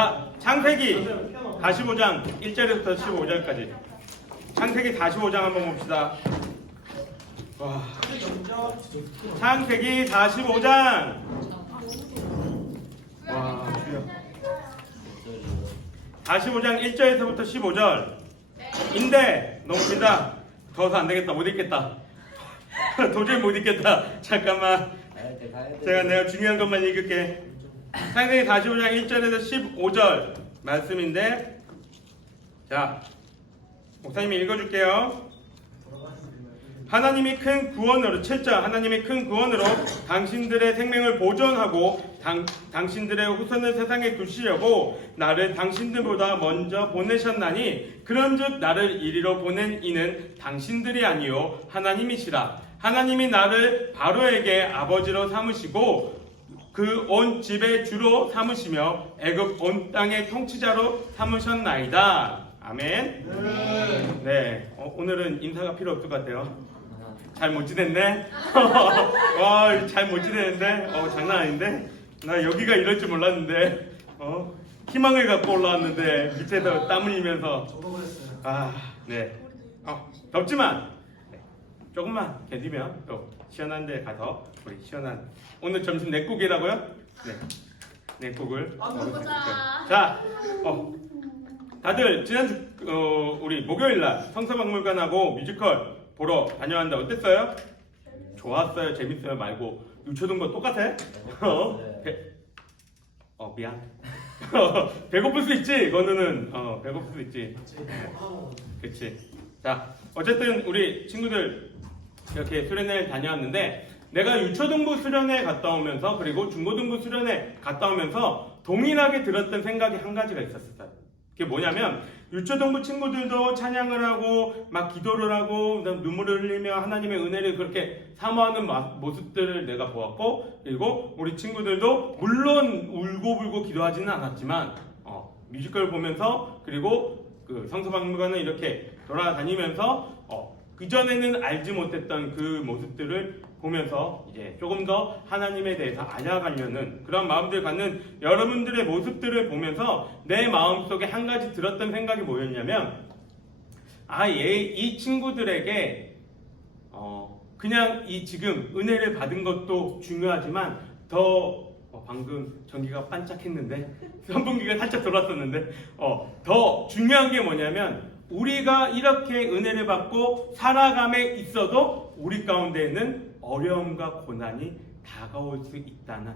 자, 창세기 45장 1절에부터 15절까지. 창세기 45장 한번 봅시다. 와. 창세기 45장. 와. 45장 1절에서부터 15절인데 너무 길다. 더워서 안 되겠다. 못 읽겠다. 도저히 못 읽겠다. 잠깐만. 내가 중요한 것만 읽을게. 창세기 45장 1절에서 15절 말씀인데, 자, 목사님이 읽어줄게요. 하나님이 큰 구원으로 7절 하나님이 큰 구원으로 당신들의 생명을 보존하고 당신들의 후손을 세상에 두시려고 나를 당신들보다 먼저 보내셨나니 그런즉 나를 이리로 보낸 이는 당신들이 아니요 하나님이시라. 하나님이 나를 바로에게 아버지로 삼으시고 그 온 집의 주로 삼으시며 애굽 온 땅의 통치자로 삼으셨나이다. 아멘. 네. 오늘은 인사가 필요 없을 것 같아요. 잘 못 지냈네? 와, 잘 못 지내는데? 장난 아닌데? 나 여기가 이럴 줄 몰랐는데, 희망을 갖고 올라왔는데, 밑에서 땀 흘리면서. 네. 덥지만, 네. 조금만 견디면 또 시원한 데 가서, 우리 시원한, 오늘 점심 냉국이라고요? 네. 냉국을. 자, 다들 지난주, 우리 목요일날 성서박물관하고 뮤지컬 보러 다녀왔는데 어땠어요? 좋았어요? 재밌어요? 말고 유초등부 똑같아? 미안. 배고플 수 있지? 건우는 배고플 수 있지. 그치. 자, 어쨌든 우리 친구들 이렇게 수련회 다녀왔는데 내가 유초등부 수련회 갔다 오면서 그리고 중고등부 수련회 갔다 오면서 동일하게 들었던 생각이 한 가지가 있었어요. 그게 뭐냐면 유초등부 친구들도 찬양을 하고 막 기도를 하고 눈물을 흘리며 하나님의 은혜를 그렇게 사모하는 모습들을 내가 보았고, 그리고 우리 친구들도 물론 울고불고 기도하지는 않았지만 뮤지컬 보면서 그리고 그 성서박물관을 이렇게 돌아다니면서 그전에는 알지 못했던 그 모습들을 보면서 이제 조금 더 하나님에 대해서 알아가려는 그런 마음들을 갖는 여러분들의 모습들을 보면서 내 마음속에 한 가지 들었던 생각이 뭐였냐면, 이 친구들에게 그냥 이 지금 은혜를 받은 것도 중요하지만 방금 전기가 반짝했는데 선풍기가 살짝 돌았었는데 더 중요한 게 뭐냐면 우리가 이렇게 은혜를 받고 살아감에 있어도 우리 가운데에는 어려움과 고난이 다가올 수 있다는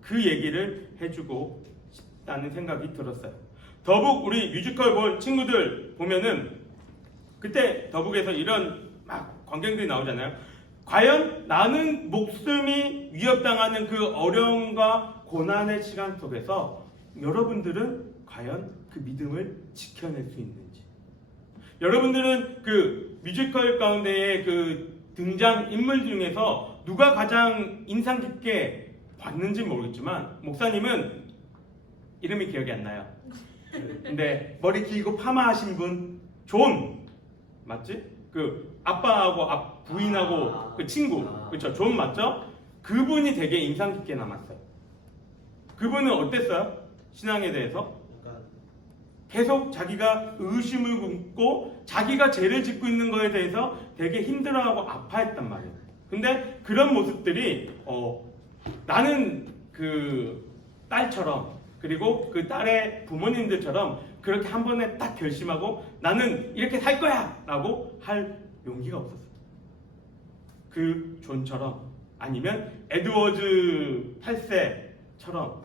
그 얘기를 해주고 싶다는 생각이 들었어요. 더북 우리 뮤지컬 볼 친구들 보면은 그때 더북에서 이런 막 광경들이 나오잖아요. 과연 나는 목숨이 위협당하는 그 어려움과 고난의 시간 속에서 여러분들은 과연 그 믿음을 지켜낼 수 있는지, 여러분들은 그 뮤지컬 가운데의 그 등장 인물 중에서 누가 가장 인상 깊게 봤는지 모르겠지만 목사님은 이름이 기억이 안 나요. 근데 머리 길고 파마하신 분, 존 맞지? 그 아빠하고 부인하고 그 친구, 그렇죠? 존 맞죠? 그분이 되게 인상 깊게 남았어요. 그분은 어땠어요? 신앙에 대해서? 계속 자기가 의심을 품고 자기가 죄를 짓고 있는 거에 대해서 되게 힘들어하고 아파했단 말이에요. 근데 그런 모습들이 나는 그 딸처럼 그리고 그 딸의 부모님들처럼 그렇게 한 번에 딱 결심하고 나는 이렇게 살 거야! 라고 할 용기가 없었어요. 그 존처럼 아니면 에드워즈 8세처럼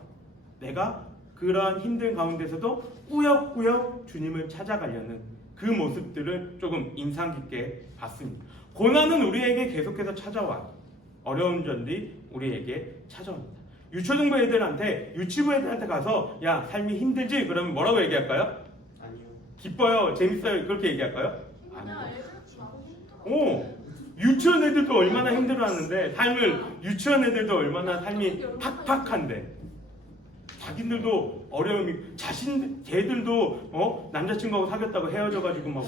내가 그러한 힘든 가운데서도 꾸역꾸역 주님을 찾아가려는 그 모습들을 조금 인상 깊게 봤습니다. 고난은 우리에게 계속해서 찾아와요. 어려운 점들이 우리에게 찾아옵니다. 유초등부 애들한테, 유치부 애들한테 가서 야, 삶이 힘들지? 그러면 뭐라고 얘기할까요? 아니요. 기뻐요? 재밌어요? 그렇게 얘기할까요? 아니요. 유치원 애들도 얼마나 힘들어하는데, 유치원 애들도 얼마나 삶이 팍팍한데, 자기들도 어려움이, 걔들도 남자친구하고 사귀었다고 헤어져가지고 막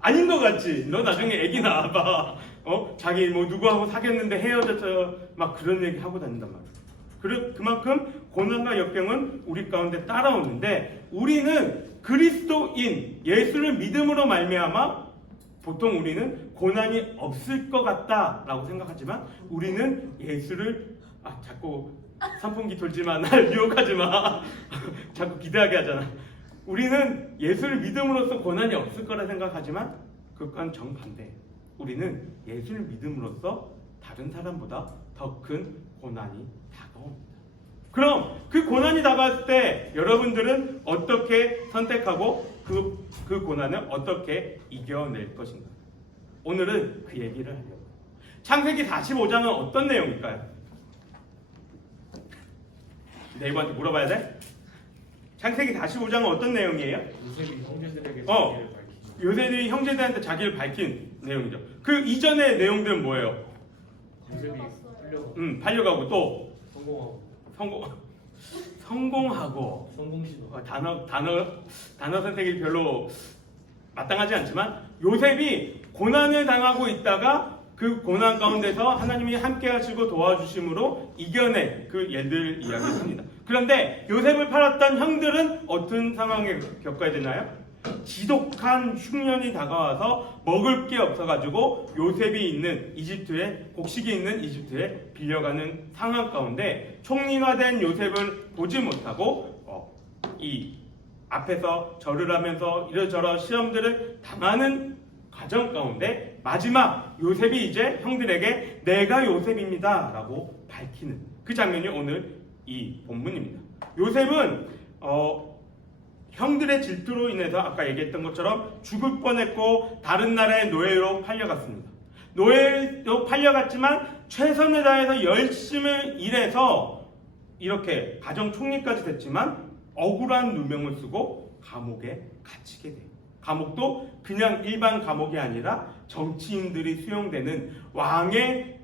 아닌 것 같지? 너 나중에 애기 낳아봐. 자기 뭐 누구하고 사귀었는데 헤어졌어요. 막 그런 얘기 하고 다닌단 말이야. 그만큼 고난과 역경은 우리 가운데 따라오는데 우리는 그리스도인 예수를 믿음으로 말미암아 보통 우리는 고난이 없을 것 같다라고 생각하지만 우리는 예수를 자꾸 선풍기 돌지마 날 유혹하지마 자꾸 기대하게 하잖아. 우리는 예수를 믿음으로써 고난이 없을 거라 생각하지만 그건 정반대. 우리는 예수를 믿음으로써 다른 사람보다 더 큰 고난이 다가옵니다. 그럼 그 고난이 다가왔을 때 여러분들은 어떻게 선택하고 그 고난을 어떻게 이겨낼 것인가? 오늘은 그 얘기를 하려고. 창세기 45장은 어떤 내용일까요? 네이버한테 물어봐야 돼? 창세기 45장은 어떤 내용이에요? 요셉이 형제들에게 요셉이 형제들한테 자기를 밝힌 내용이죠. 그 이전의 내용들은 뭐예요? 요셉이 팔려가고 또 성공하고 성공하고 성공시도 단어 선택이 별로 마땅하지 않지만 요셉이 고난을 당하고 있다가 그 고난 가운데서 하나님이 함께 하시고 도와주심으로 이겨낸 그 예들 이야기입니다. 그런데 요셉을 팔았던 형들은 어떤 상황에 겪어야 되나요? 지독한 흉년이 다가와서 먹을 게 없어가지고 요셉이 있는 이집트에 곡식이 있는 이집트에 빌려가는 상황 가운데 총리가 된 요셉을 보지 못하고 이 앞에서 절을 하면서 이러저러 시험들을 당하는 과정 가운데 마지막 요셉이 이제 형들에게 내가 요셉입니다 라고 밝히는 그 장면이 오늘 이 본문입니다. 요셉은 형들의 질투로 인해서 아까 얘기했던 것처럼 죽을 뻔했고 다른 나라의 노예로 팔려갔습니다. 노예로 팔려갔지만 최선을 다해서 열심히 일해서 이렇게 가정 총리까지 됐지만 억울한 누명을 쓰고 감옥에 갇히게 돼요. 감옥도 그냥 일반 감옥이 아니라 정치인들이 수용되는 왕의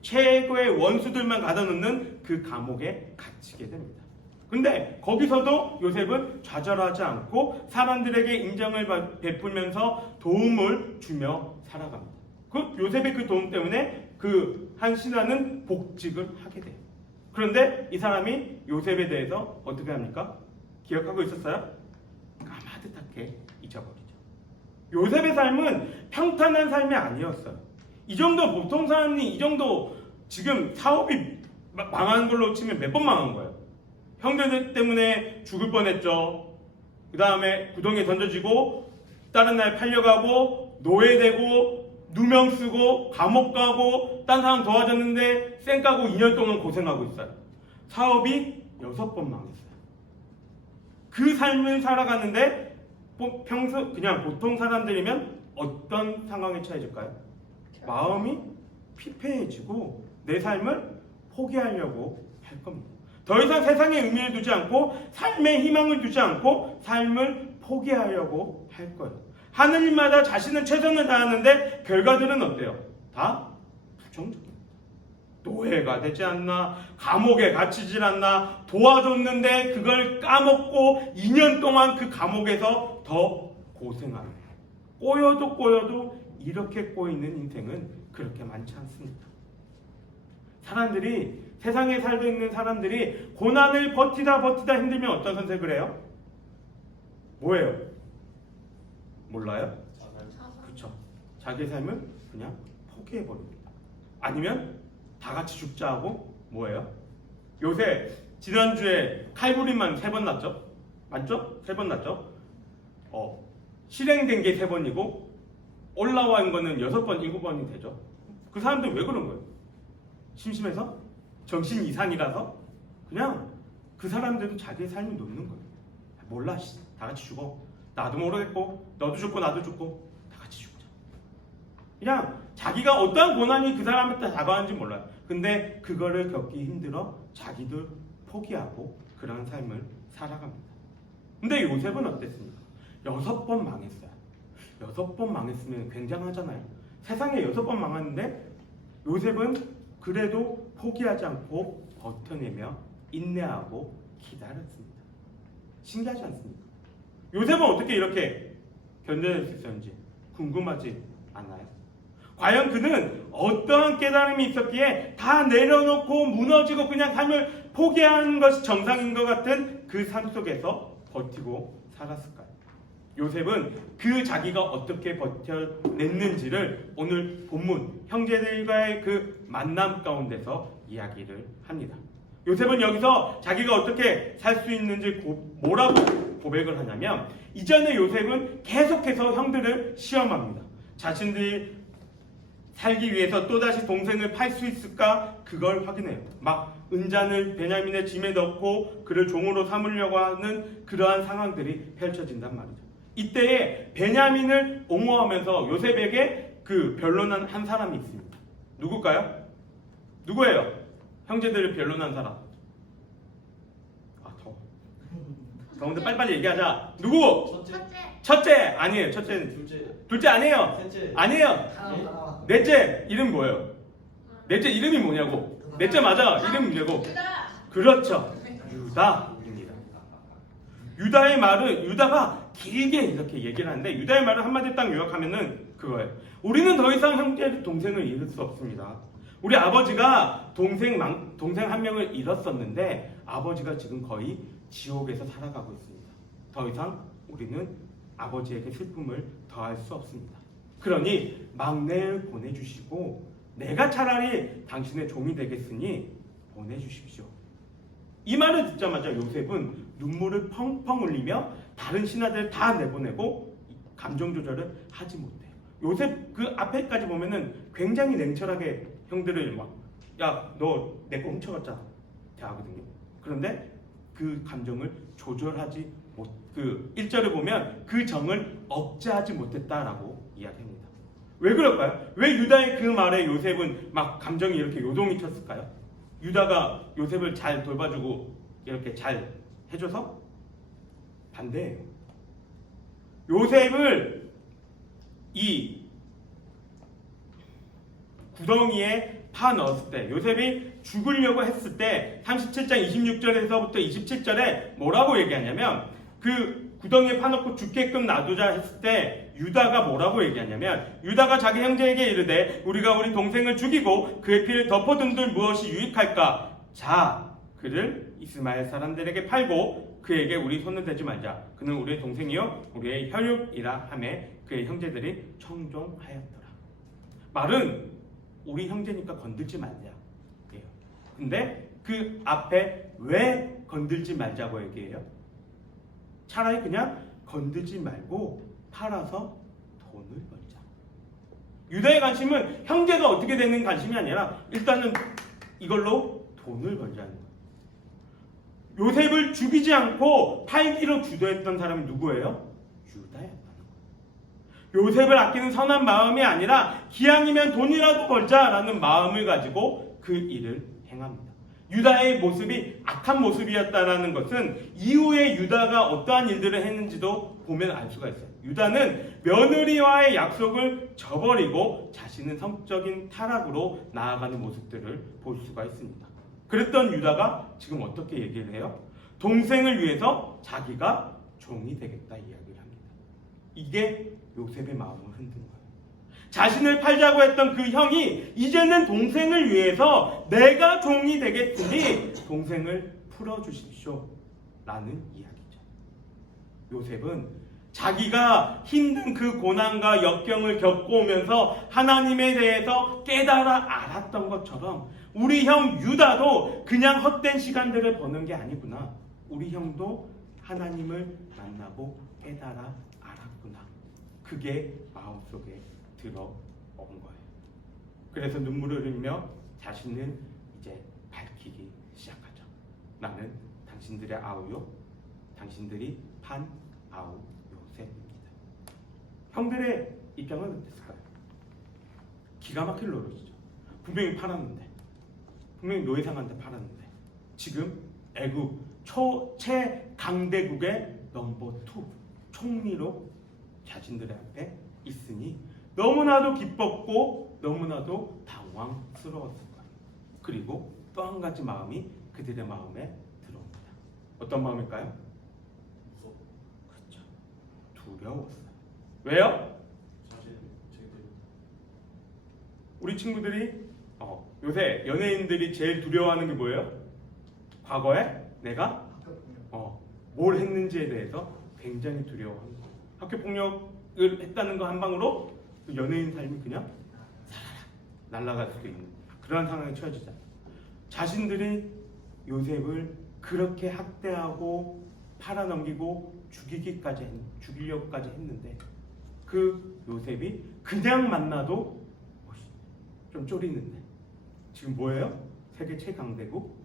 최고의 원수들만 가둬놓는 그 감옥에 갇히게 됩니다. 근데 거기서도 요셉은 좌절하지 않고 사람들에게 인정을 베풀면서 도움을 주며 살아갑니다. 그 요셉의 그 도움 때문에 그 한 신하는 복직을 하게 돼요. 그런데 이 사람이 요셉에 대해서 어떻게 합니까? 기억하고 있었어요? 까마득하게 잊어버리죠. 요셉의 삶은 평탄한 삶이 아니었어요. 이 정도 보통 사람이 이 정도 지금 사업이 망한 걸로 치면 몇 번 망한 거예요. 형제들 때문에 죽을 뻔했죠. 그 다음에 구덩이에 던져지고 다른 나라에 팔려가고 노예되고 누명 쓰고 감옥 가고 딴 사람 도와줬는데 쌩 까고 2년 동안 고생하고 있어요. 사업이 6번 망했어요. 그 삶을 살아가는데 평소 그냥 보통 사람들이면 어떤 상황에 처해질까요? 마음이 피폐해지고 내 삶을 포기하려고 할 겁니다. 더 이상 세상에 의미를 두지 않고 삶에 희망을 두지 않고 삶을 포기하려고 할 거예요. 하느님마다 자신은 최선을 다하는데 결과들은 어때요? 다 부정적입니다. 노예가 되지 않나, 감옥에 갇히질 않나, 도와줬는데 그걸 까먹고 2년 동안 그 감옥에서 더 고생하는 꼬여도 이렇게 꼬이는 인생은 그렇게 많지 않습니다. 사람들이 세상에 살고 있는 사람들이 고난을 버티다 힘들면 어떤 선택을 해요? 뭐예요? 몰라요? 그렇죠. 자기 삶을 그냥 포기해버립니다. 아니면 다 같이 죽자 하고 뭐예요? 요새 지난주에 칼부림만 3번 났죠? 맞죠? 3번 났죠? 실행된 게 3번이고 올라온 거는 6번, 7번이 되죠. 그 사람들 왜 그런 거예요? 심심해서? 정신 이상이라서? 그냥 그 사람들도 자기의 삶을 놓는 거예요. 몰라, 다 같이 죽어. 나도 모르겠고 너도 죽고 나도 죽고 다 같이 죽자. 그냥 자기가 어떠한 고난이 그 사람한테 다가왔는지 몰라요. 근데 그거를 겪기 힘들어 자기도 포기하고 그런 삶을 살아갑니다. 근데 요셉은 어땠습니까? 6번 망했어요. 6번 망했으면 굉장하잖아요. 세상에 6번 망했는데 요셉은 그래도 포기하지 않고 버텨내며 인내하고 기다렸습니다. 신기하지 않습니까? 요셉은 어떻게 이렇게 견뎌낼 수 있었는지 궁금하지 않나요? 과연 그는 어떠한 깨달음이 있었기에 다 내려놓고 무너지고 그냥 삶을 포기하는 것이 정상인 것 같은 그 삶 속에서 버티고 살았을까요? 요셉은 그 자기가 어떻게 버텨냈는지를 오늘 본문 형제들과의 그 만남 가운데서 이야기를 합니다. 요셉은 여기서 자기가 어떻게 살 수 있는지 뭐라고 고백을 하냐면, 이전에 요셉은 계속해서 형들을 시험합니다. 자신들이 살기 위해서 또다시 동생을 팔 수 있을까 그걸 확인해요. 막 은잔을 베냐민의 짐에 넣고 그를 종으로 삼으려고 하는 그러한 상황들이 펼쳐진단 말이죠. 이때에 베냐민을 옹호하면서 요셉에게 그 변론한 한 사람이 있습니다. 누굴까요? 누구예요? 형제들을 변론한 사람. 더운데 빨리빨리 얘기하자. 누구? 첫째. 아니에요. 첫째는. 둘째 아니에요. 아니에요. 넷째 이름 뭐예요? 넷째 이름이 뭐냐고. 넷째 맞아. 이름이 뭐냐고. 그렇죠. 유다입니다. 유다의 말은, 유다가 길게 이렇게 얘기를 하는데, 유다의 말을 한마디 딱 요약하면은 그거예요. 우리는 더 이상 형제 동생을 잃을 수 없습니다. 우리 아버지가 동생 한 명을 잃었었는데 아버지가 지금 거의 지옥에서 살아가고 있습니다. 더 이상 우리는 아버지에게 슬픔을 더할 수 없습니다. 그러니 막내를 보내주시고 내가 차라리 당신의 종이 되겠으니 보내주십시오. 이 말을 듣자마자 요셉은 눈물을 펑펑 흘리며 다른 신하들 다 내보내고 감정 조절을 하지 못해요. 요셉 그 앞에까지 보면은 굉장히 냉철하게 형들을 막, 야, 너 내 거 훔쳐갔잖아 대하거든요. 그런데 그 감정을 조절하지 못, 그 1절을 보면 그 정을 억제하지 못했다라고 이야기합니다. 왜 그럴까요? 왜 유다의 그 말에 요셉은 막 감정이 이렇게 요동이 쳤을까요? 유다가 요셉을 잘 돌봐주고 이렇게 잘 해줘서? 반대예요. 요셉을 이 구덩이에 파 넣었을 때, 요셉이 죽으려고 했을 때 37장 26절에서부터 27절에 뭐라고 얘기하냐면, 그 구덩이에 파놓고 죽게끔 놔두자 했을 때 유다가 뭐라고 얘기하냐면, 유다가 자기 형제에게 이르되 우리가 우리 동생을 죽이고 그의 피를 덮어둔들 무엇이 유익할까? 자, 그를 이스마엘 사람들에게 팔고 그에게 우리 손을 대지 말자. 그는 우리의 동생이요 우리의 혈육이라 하매 그의 형제들이 청종하였더라. 말은 우리 형제니까 건들지 말자. 근데 그 앞에 왜 건들지 말자고 얘기해요? 차라리 그냥 건들지 말고 팔아서 돈을 벌자. 유다의 관심은 형제가 어떻게 되는 관심이 아니라 일단은 이걸로 돈을 벌자는 거예요. 요셉을 죽이지 않고 팔기로 주도했던 사람이 누구예요? 유다였다는 거예요. 요셉을 아끼는 선한 마음이 아니라 기왕이면 돈이라도 벌자라는 마음을 가지고 그 일을 행합니다. 유다의 모습이 악한 모습이었다는 것은 이후에 유다가 어떠한 일들을 했는지도 보면 알 수가 있어요. 유다는 며느리와의 약속을 저버리고 자신은 성적인 타락으로 나아가는 모습들을 볼 수가 있습니다. 그랬던 유다가 지금 어떻게 얘기를 해요? 동생을 위해서 자기가 종이 되겠다 이야기를 합니다. 이게 요셉의 마음을 흔든 거예요. 자신을 팔자고 했던 그 형이 이제는 동생을 위해서 내가 종이 되겠으니 동생을 풀어주십시오 라는 이야기죠. 요셉은 자기가 힘든 그 고난과 역경을 겪고 오면서 하나님에 대해서 깨달아 알았던 것처럼 우리 형 유다도 그냥 헛된 시간들을 버는 게 아니구나. 우리 형도 하나님을 만나고 깨달아 알았구나. 그게 마음속에 들어온 거예요. 그래서 눈물을 흘리며 자신을 이제 밝히기 시작하죠. 나는 당신들의 아우요, 당신들이 판 아우 요셉입니다. 형들의 입장은 어땠을까요? 기가 막힐 노릇이죠. 분명히 팔았는데, 분명히 노예상한테 팔았는데 지금 애국 최강대국의 넘버 2 총리로 자신들의 앞에 있으니 너무나도 기뻤고 너무나도 당황스러웠을 거예요. 그리고 또 한 가지 마음이 그들의 마음에 들어옵니다. 어떤 마음일까요? 그렇죠. 두려웠어요. 왜요? 우리 친구들이 요새 연예인들이 제일 두려워하는 게 뭐예요? 과거에 내가 뭘 했는지에 대해서 굉장히 두려워합니다. 학교 폭력을 했다는 거 한 방으로 그 연예인 삶이 그냥 날아갈 수도 있는 그런 상황에 처해지잖아요. 자신들이 요셉을 그렇게 학대하고 팔아넘기고 죽이려고까지 했는데 그 요셉이 그냥 만나도 좀 쫄리는데 지금 뭐예요? 세계 최강대국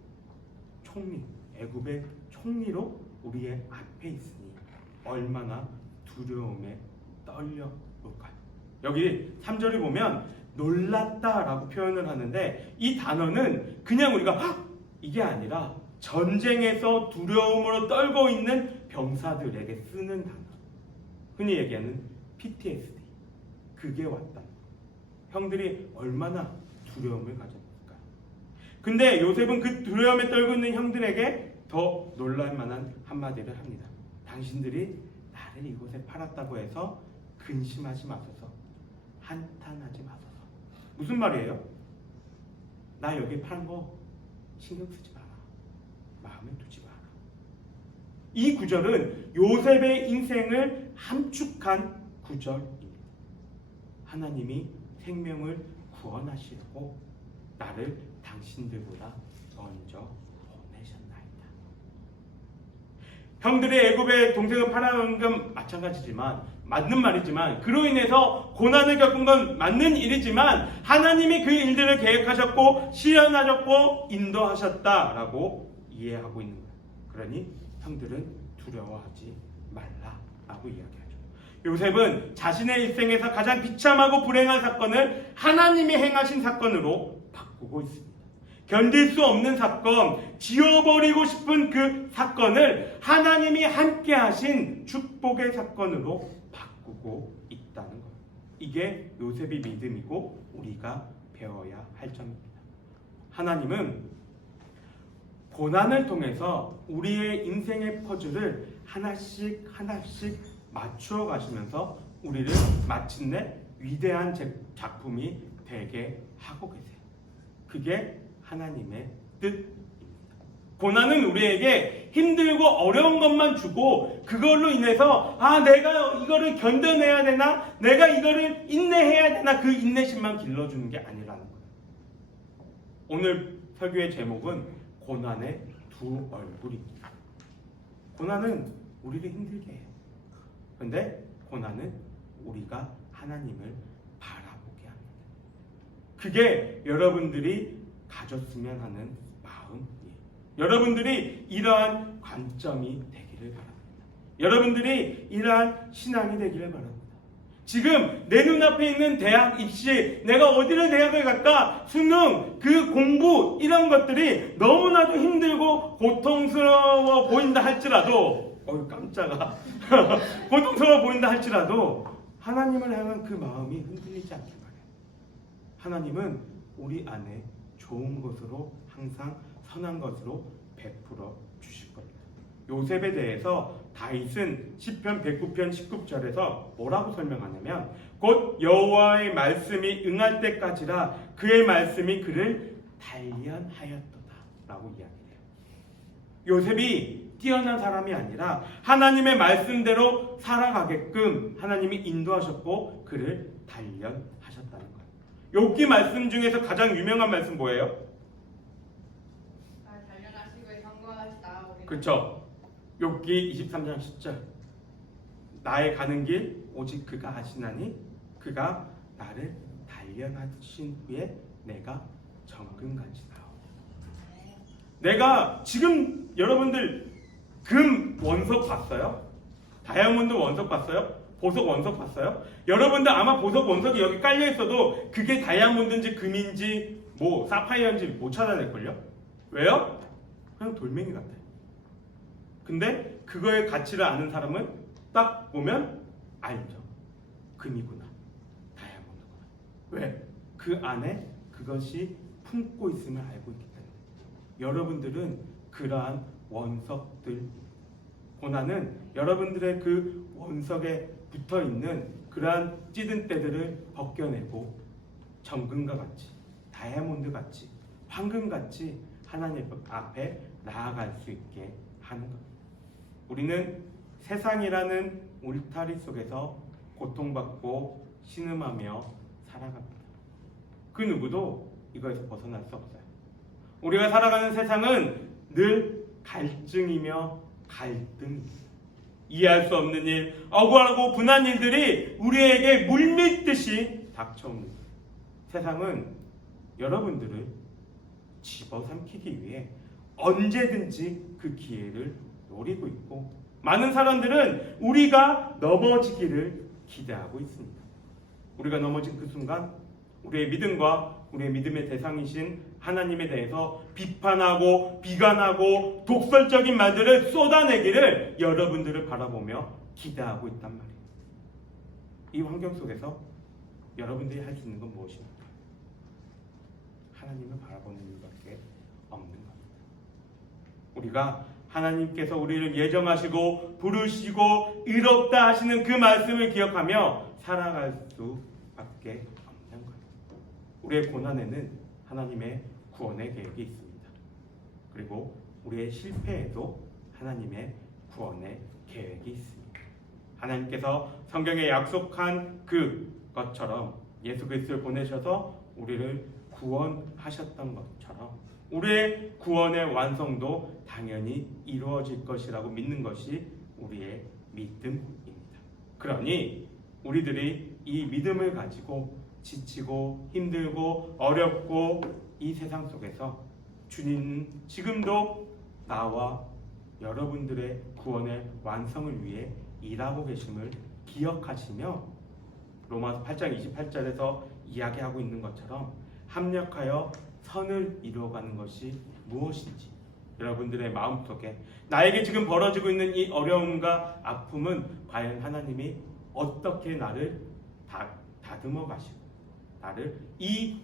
총리, 애굽의 총리로 우리의 앞에 있으니 얼마나 두려움에 떨려 볼까요? 여기 3절을 보면 놀랐다라고 표현을 하는데 이 단어는 그냥 우리가 이게 아니라 전쟁에서 두려움으로 떨고 있는 병사들에게 쓰는 단어. 흔히 얘기하는 PTSD. 그게 왔다. 형들이 얼마나 두려움을 가졌을까요? 근데 요셉은 그 두려움에 떨고 있는 형들에게 더 놀랄 만한 한마디를 합니다. 당신들이 나를 이곳에 팔았다고 해서 근심하지 마소서. 한탄하지 마소서. 무슨 말이에요? 나 여기 파는 거 신경 쓰지 마라. 마음에 두지 마라. 이 구절은 요셉의 인생을 함축한 구절입니다. 하나님이 생명을 구원하시려고 나를 당신들보다 먼저 보내셨나이다. 형들이 애굽의 동생을 팔아놓은 건 마찬가지지만 맞는 말이지만 그로 인해서 고난을 겪은 건 맞는 일이지만 하나님이 그 일들을 계획하셨고 실현하셨고 인도하셨다라고 이해하고 있는 거예요. 그러니 형들은 두려워하지 말라라고 이야기하죠. 요셉은 자신의 일생에서 가장 비참하고 불행한 사건을 하나님이 행하신 사건으로 바꾸고 있습니다. 견딜 수 없는 사건, 지워버리고 싶은 그 사건을 하나님이 함께 하신 축복의 사건으로 바꾸고 있다는 거예요. 이게 요셉의 믿음이고 우리가 배워야 할 점입니다. 하나님은 고난을 통해서 우리의 인생의 퍼즐을 하나씩 맞추어 가시면서 우리를 마침내 위대한 작품이 되게 하고 계세요. 그게 하나님의 뜻입니다. 고난은 우리에게 힘들고 어려운 것만 주고 그걸로 인해서 내가 이거를 견뎌내야 되나? 내가 이거를 인내해야 되나? 그 인내심만 길러주는 게 아니라는 거예요. 오늘 설교의 제목은 고난의 두 얼굴입니다. 고난은 우리를 힘들게 해요. 그런데 고난은 우리가 하나님을 바라보게 합니다. 그게 여러분들이 가졌으면 하는 마음이에요. 여러분들이 이러한 관점이 되기를 바랍니다. 여러분들이 이러한 신앙이 되기를 바랍니다. 지금 내 눈앞에 있는 대학 입시, 내가 어디를 대학을 갈까, 수능, 그 공부 이런 것들이 너무나도 힘들고 고통스러워 보인다 할지라도 깜짝아 고통스러워 보인다 할지라도 하나님을 향한 그 마음이 흔들리지 않길 바래요. 하나님은 우리 안에 좋은 것으로 항상 선한 것으로 베풀어 주실 겁니다. 요셉에 대해서 다윗은 시편 109편 19절에서 뭐라고 설명하냐면 곧 여호와의 말씀이 응할 때까지라 그의 말씀이 그를 단련하였도다 라고 이야기해요. 요셉이 뛰어난 사람이 아니라 하나님의 말씀대로 살아가게끔 하나님이 인도하셨고 그를 단련하셨다는 거예요. 욥기 말씀 중에서 가장 유명한 말씀 뭐예요? 단련하시고 경고하시다. 그렇죠. 욥기 23장 10절. 나의 가는 길 오직 그가 아시나니 그가 나를 단련하신 후에 내가 정금같이 나오. 내가 지금 여러분들 금 원석 봤어요? 다이아몬드 원석 봤어요? 보석 원석 봤어요? 여러분들 아마 보석 원석이 여기 깔려 있어도 그게 다이아몬드인지 금인지 뭐 사파이어인지 못 찾아낼걸요? 왜요? 그냥 돌멩이 같아요. 근데 그거의 가치를 아는 사람은 딱 보면 알죠. 금이구나. 다이아몬드구나. 왜? 그 안에 그것이 품고 있음을 알고 있기 때문에. 여러분들은 그러한 원석들, 고난은 여러분들의 그 원석에 붙어있는 그러한 찌든 때들을 벗겨내고 정금과 같이, 다이아몬드 같이, 황금 같이 하나님 앞에 나아갈 수 있게 하는 겁니다. 우리는 세상이라는 울타리 속에서 고통받고 신음하며 살아갑니다. 그 누구도 이거에서 벗어날 수 없어요. 우리가 살아가는 세상은 늘 갈증이며 갈등입니다. 이해할 수 없는 일, 억울하고 분한 일들이 우리에게 물밀듯이 닥쳐옵니다. 세상은 여러분들을 집어삼키기 위해 언제든지 그 기회를 노리고 있고, 많은 사람들은 우리가 넘어지기를 기대하고 있습니다. 우리가 넘어진 그 순간 우리의 믿음과 우리의 믿음의 대상이신 하나님에 대해서 비판하고 비관하고 독설적인 말들을 쏟아내기를 여러분들을 바라보며 기대하고 있단 말이에요. 이 환경 속에서 여러분들이 할 수 있는 건 무엇입니까? 하나님을 바라보는 일밖에 없는 겁니다. 우리가 하나님께서 우리를 예정하시고 부르시고 의롭다 하시는 그 말씀을 기억하며 살아갈 수밖에 없는 거예요. 우리의 고난에는 하나님의 구원의 계획이 있습니다. 그리고 우리의 실패에도 하나님의 구원의 계획이 있습니다. 하나님께서 성경에 약속한 그것처럼 예수 그리스도를 보내셔서 우리를 구원하셨던 것처럼 우리의 구원의 완성도 당연히 이루어질 것이라고 믿는 것이 우리의 믿음입니다. 그러니 우리들이 이 믿음을 가지고 지치고 힘들고 어렵고 이 세상 속에서 주님은 지금도 나와 여러분들의 구원의 완성을 위해 일하고 계심을 기억하시며 로마서 8장 28절에서 이야기하고 있는 것처럼 합력하여 선을 이루어가는 것이 무엇인지 여러분들의 마음속에 나에게 지금 벌어지고 있는 이 어려움과 아픔은 과연 하나님이 어떻게 나를 다듬어 가시고 나를 이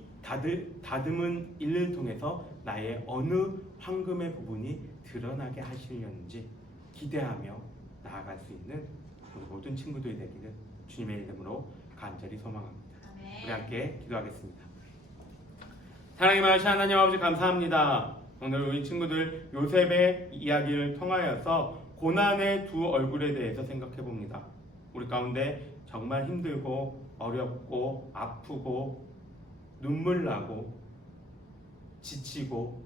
다듬은 일을 통해서 나의 어느 황금의 부분이 드러나게 하시려는지 기대하며 나아갈 수 있는 우리 모든 친구들이 되기를 주님의 이름으로 간절히 소망합니다. 우리 함께 기도하겠습니다. 사랑이 많으신 하나님 아버지 감사합니다. 오늘 우리 친구들 요셉의 이야기를 통하여서 고난의 두 얼굴에 대해서 생각해 봅니다. 우리 가운데 정말 힘들고 어렵고 아프고 눈물 나고 지치고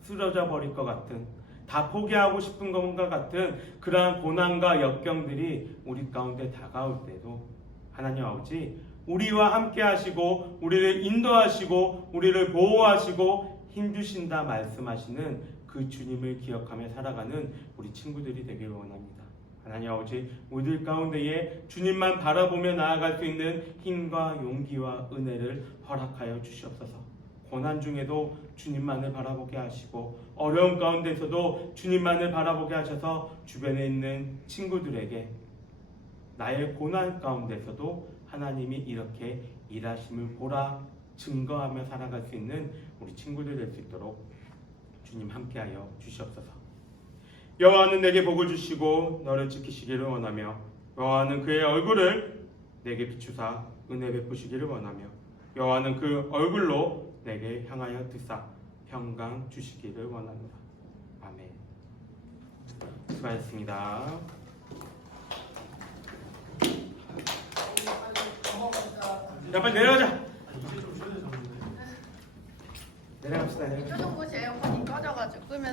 쓰러져 버릴 것 같은 다 포기하고 싶은 것과 같은 그러한 고난과 역경들이 우리 가운데 다가올 때도 하나님 아버지 우리와 함께 하시고 우리를 인도하시고 우리를 보호하시고 힘주신다 말씀하시는 그 주님을 기억하며 살아가는 우리 친구들이 되길 원합니다. 하나님 아버지 우리들 가운데에 주님만 바라보며 나아갈 수 있는 힘과 용기와 은혜를 허락하여 주시옵소서. 고난 중에도 주님만을 바라보게 하시고 어려움 가운데서도 주님만을 바라보게 하셔서 주변에 있는 친구들에게 나의 고난 가운데서도 하나님이 이렇게 일하심을 보라 증거하며 살아갈 수 있는 우리 친구들 될 수 있도록 주님 함께하여 주시옵소서. 여호와는 내게 복을 주시고 너를 지키시기를 원하며 여호와는 그의 얼굴을 내게 비추사 은혜 베푸시기를 원하며 여호와는 그 얼굴로 내게 향하여 드사 평강 주시기를 원하노라. 아멘. 수고하셨습니다. 자, 빨리 내려가자. 내려갑시다. 이쪽 곳이 에어컨이 꺼져가지고 끄면